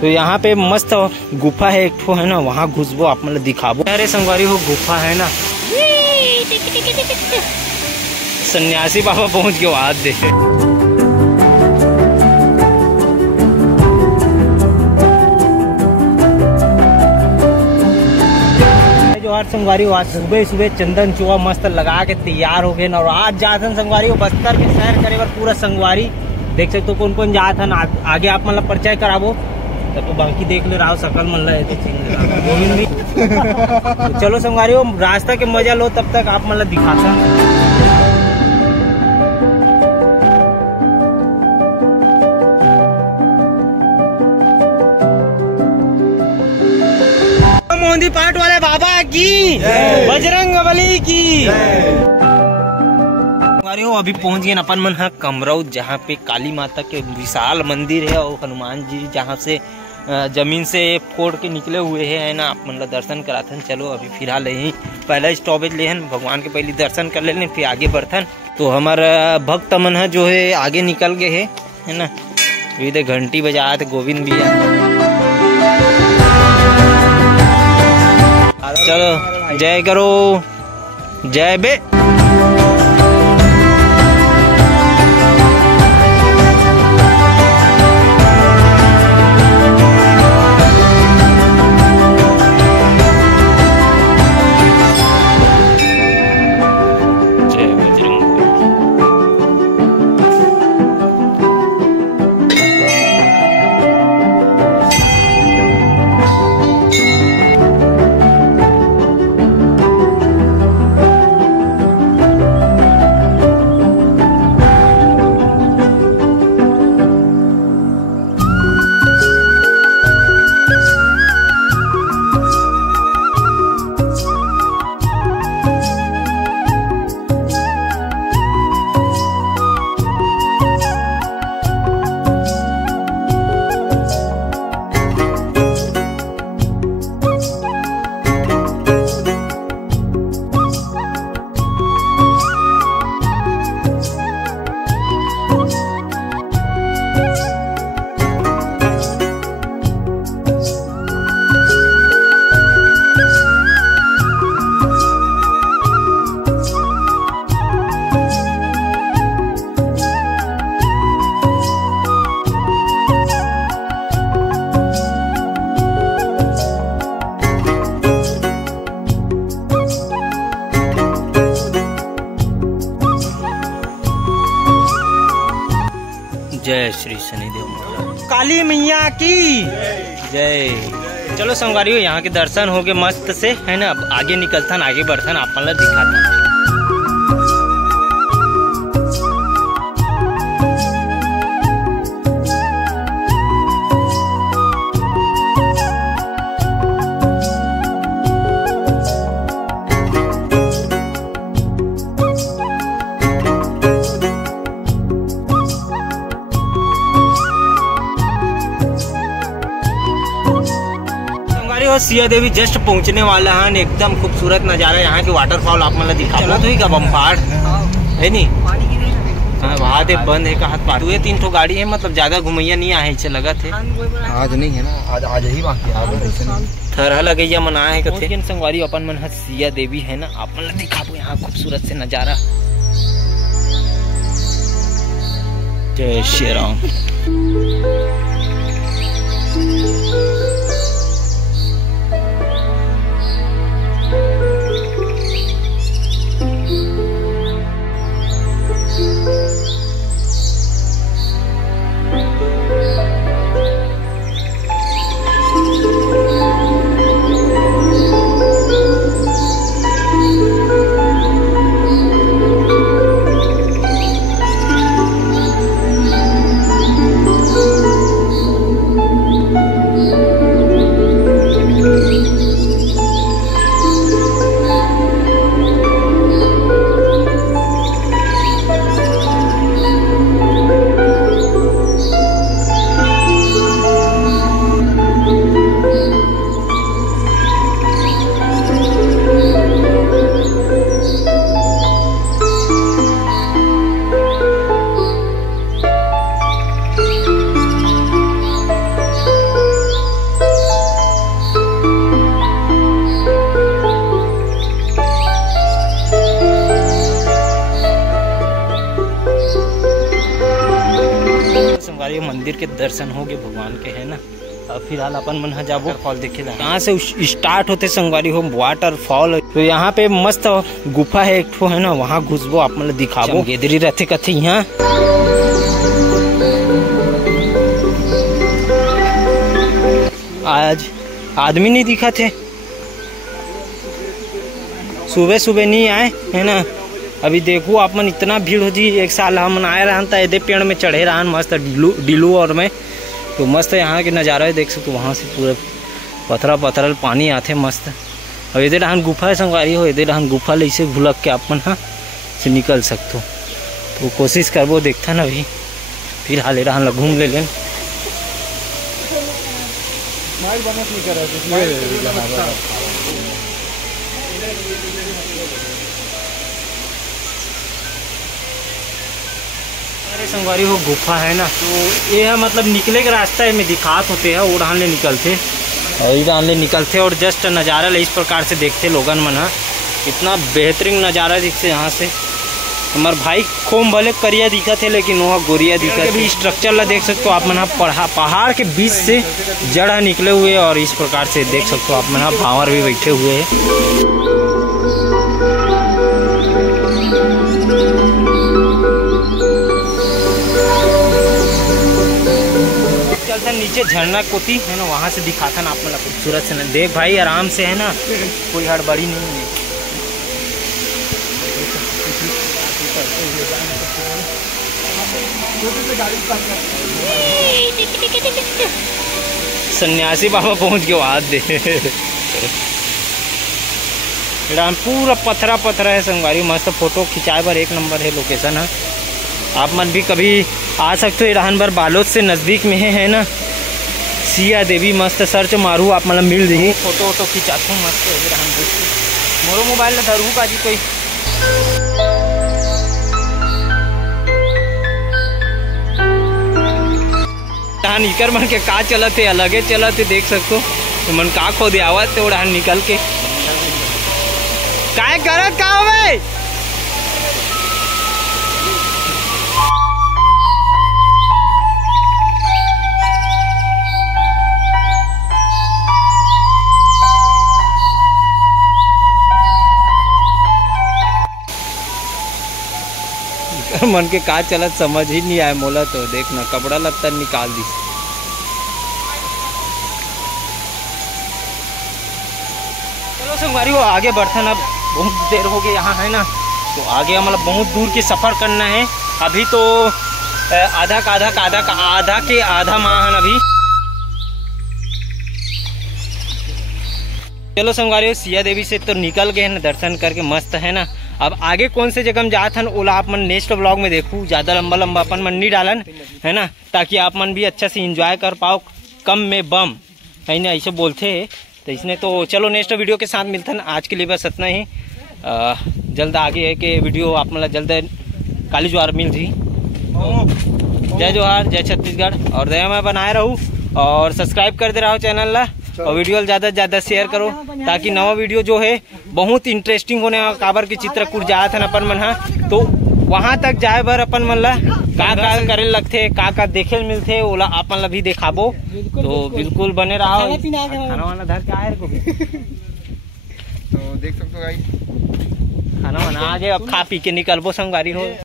तो यहाँ पे मस्त गुफा है एक ठो है ना, वहाँ घुसबो आप मतलब दिखाबो। अरे संगवारी वो गुफा है ना, सन्यासी बाबा पहुँच गए हाथ दे। जो संगवारी आज सुबह सुबह चंदन चुआ मस्त लगा के तैयार हो गए और आज जाथन संगवारी बस्तर के सैर करे बर पूरा संगवारी देख सकते हो कौन कौन जाथन। आगे आप मतलब परिचय कराबो तो बाकी देख ले रहा सकल मन गोविंद भी। तो चलो संगवारी रास्ता के मजा लो, तब तक आप मतलब दिखाता। मोदी पाट वाले बाबा की, बजरंगबली की। अभी पहुंच गए अपन मन कमरऊ, जहाँ पे काली माता के विशाल मंदिर है और हनुमान जी जहाँ से जमीन से फोड़ के निकले हुए है ना, आप मतलब दर्शन कराथन। चलो अभी फिलहाल यही पहला स्टॉपेज लेहन, भगवान के पहले दर्शन कर लेन फिर आगे बढ़थन। तो हमारा भक्त मन है जो है आगे निकल गए है ना, इधर घंटी बजा थे गोविंद भी है। चलो जय करो, जय बे। जय श्री शनिदेव महाराज, काली मैया की जय। चलो संगवारी यहाँ के दर्शन हो गए मस्त से है ना, अब आगे निकलथन आगे बढ़थन आप मतलब दिखाता। सिया देवी जस्ट पहुंचने वाला है, एकदम खूबसूरत नजारा यहाँ के वाटरफॉल आप मतलब दिखा तो ही का बम्फाड़ है नी। हाँ वहाँ दे बंद है का हाथ पार हुए 3 ठो गाड़ी है, मतलब ज्यादा घुमैया नहीं आए से लगा थे। आज नहीं है ना, आज ही बाकी थरहा लगैया मनाए है कथे। संगवारी अपन मन सिया देवी है ना, आप मतलब दिखाबो यहाँ खूबसूरत से नजारा। जय श्री राम। मंदिर के दर्शन हो गए भगवान के, है ना। अब फिलहाल अपन मन हा जाबो फॉल देखे ला। यहाँ से स्टार्ट होते संगवारी हो वाटरफॉल। तो यहाँ पे मस्त गुफा है एक ठो, है ना, वहाँ घुसबो आप मतलब दिखाबो। गेदरी रहते कथे यहाँ। आज आदमी नहीं दिखा थे, सुबह सुबह नहीं आए, है ना। अभी देखो आप मन इतना भीड़ होती। एक साल हम आए रहन था एदे पेड़ में चढ़े रहन मस्त डिलू और में। तो मस्त यहाँ के नज़ारा देख सकते, वहाँ से पूरा पथरा पथरल पानी आते मस्त। और इधर रहन गुफा है संगवारी हो, इधर रहन गुफा ले इसे घुलक के आप मन से निकल सकते हो। तो कोशिश करबो देखता ना अभी फिलहाल रहन घूम ले लें। संगवारी हो गुफा है ना, तो ये है मतलब निकले का रास्ता है में दिखात होते हैं। वो डालने निकलते निकलते और जस्ट नज़ारा इस प्रकार से देखते लोगन मन। इतना बेहतरीन नज़ारा दिखते यहाँ से। हमारे भाई खोम भले करिया दिखा थे लेकिन वहाँ गोरिया दिखा थे। स्ट्रक्चर ला देख सकते हो आप मन, पहाड़ के बीच से जड़ निकले हुए और इस प्रकार से देख सकते हो आप मन। भावर भी बैठे हुए हैं। नीचे झरना कोती है ना, वहाँ से दिखाता ना आप मतलब खूबसूरत से ना। देख भाई आराम से, है ना, कोई हड़बड़ी नहीं है। सन्यासी बाबा पहुँच गए हाथ दे। पूरा पथरा पथरा है संगवारी। मस्त फोटो खिंचाए पर एक नंबर है लोकेशन है। आप मन भी कभी आ सकते हो। रहन भर बालोद से नज़दीक में है ना, सिया देवी। मस्त सर्च मारू आप मतलब मिल रही। फोटो वोटो खिंचाता हूँ मस्त। मोरो मोबाइल में धरू का जी कोई। निकर मन के का चलते अलगे चलते देख सकते हो। तो मन का खो दे आवाज तो उड़ान निकल के काय करत का होवे। मन के का चलत समझ ही नहीं आए मोला। तो देखना कपड़ा लगता निकाल दी। चलो संगवारी वो आगे बढ़ते ना, बहुत देर हो गई यहाँ, है ना। तो आगे मतलब बहुत दूर की सफ़र करना है। अभी तो आधा माह है अभी। चलो संगवारी सिया देवी से तो निकल गए ना दर्शन करके मस्त, है ना। अब आगे कौन से जगह में जात हन ओला आप मन नेक्स्ट ब्लॉग में देखूँ। ज़्यादा लंबा अपन मन नहीं डालन, है ना, ताकि आप मन भी अच्छा से इंजॉय कर पाओ। कम में बम, है ना, ऐसे बोलते हैं। तो इसने तो चलो नेक्स्ट वीडियो के साथ मिलते हैं। आज के लिए बस इतना ही। जल्द आगे है कि वीडियो आप मतलब जल्द काली ज्वार मिल रही। जय जोहार, जय छत्तीसगढ़। और दया मैं बनाए रहूँ और सब्सक्राइब कर दे रहा हूँ चैनल ला। और वीडियो ज़्यादा से ज़्यादा शेयर करो ताकि नवा वीडियो जो है बहुत इंटरेस्टिंग होने वाला। काबर के चित्रकूट जाए थे अपन मन हा, तो वहाँ तक जाए बर अपन मन ला का करे लगते, का देखे मिलते ओला अपन ला भी दिखाबो। तो बिल्कुल बने रहो। खाना वाना धर के आए को भी तो देख सकते हो गाइस। खाना वाना आगे अब खा पी के निकलबो संगवारी हो।